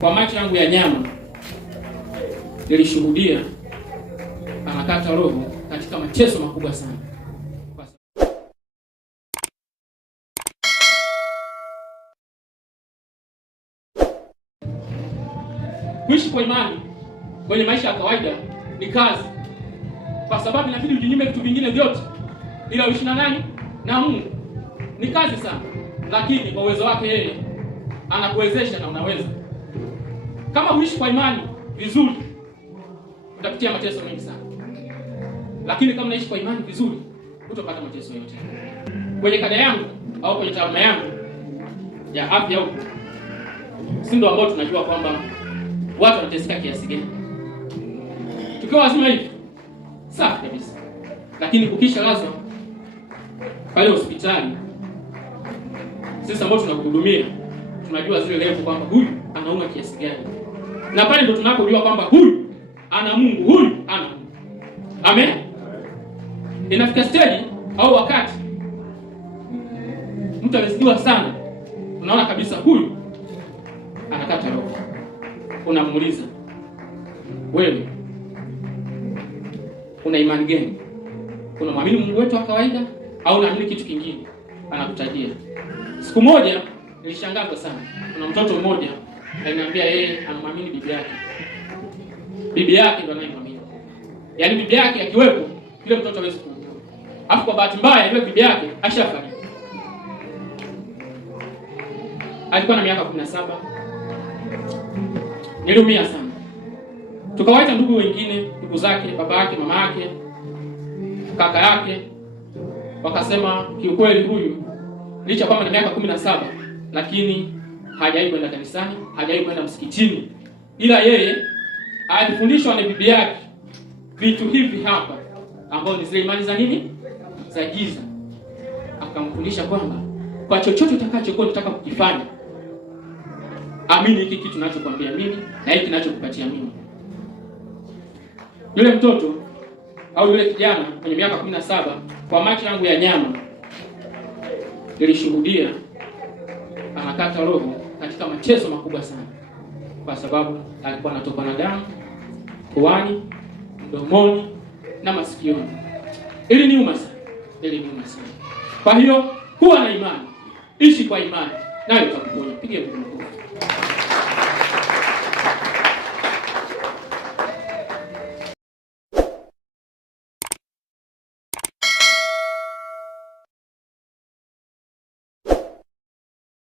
Kwa macho yangu ya nyama nilishuhudia anakata roho katika mateso makubwa sana. Kuishi kwa imani kwenye maisha ya kawaida ni kazi, kwa sababu inabidi ujinyime vitu vingine vyote ila uishi na nani? Na Mungu. Ni kazi sana, lakini kwa uwezo wake yeye anakuwezesha na unaweza. Kama uishi kwa imani vizuri, utapitia mateso mengi sana, lakini kama unaishi kwa imani vizuri, utapata mateso yote. Kwenye kada yangu au kwenye taaluma yangu ya afya huko, si ndio ambao tunajua kwamba watu wanateseka kiasi gani. Tukiwa wazima hivi safi kabisa, lakini ukisha lazwa pale hospitali, sisi ambao tunakuhudumia tunajua zile level kwamba huyu anauma kiasi gani, na pale ndo tunapojua kwamba huyu ana Mungu, huyu ana Mungu. Amen. Inafika stage au wakati mtu amezidiwa sana, unaona kabisa huyu anakata roho. Unamuuliza, wewe una imani gani? Unamwamini Mungu wetu wa kawaida au unaamini kitu kingine? Anakutajia. Siku moja nilishangaa sana. Kuna mtoto mmoja aliniambia yeye anamwamini bibi yake. Bibi yake ndo anayemwamini. Yaani bibi yake akiwepo, yule mtoto hawezi kuja. Alafu kwa bahati mbaya yule bibi yake ashafariki. Alikuwa na miaka 17. Niliumia sana. Tukawaita ndugu wengine, ndugu zake, baba yake, mama yake, kaka yake. Wakasema kiukweli huyu licha kwamba ni miaka 17 lakini hajawahi kwenda kanisani, hajawahi kwenda msikitini, ila yeye alifundishwa na bibi yake vitu hivi hapa ambao ni zile imani za nini? Za giza. Akamfundisha kwamba kwa chochote utakachokuwa unataka kukifanya, amini hiki kitu ninachokuambia mimi na hiki ninachokupatia mimi. Yule mtoto au yule kijana mwenye miaka 17, kwa macho yangu ya nyama nilishuhudia anakata roho katika mateso makubwa sana, kwa sababu alikuwa anatokwa na damu puani, mdomoni na masikioni. Ili niuma sana. Kwa hiyo kuwa na imani, ishi kwa imani, nayo itakuponya. Pigie Mungu.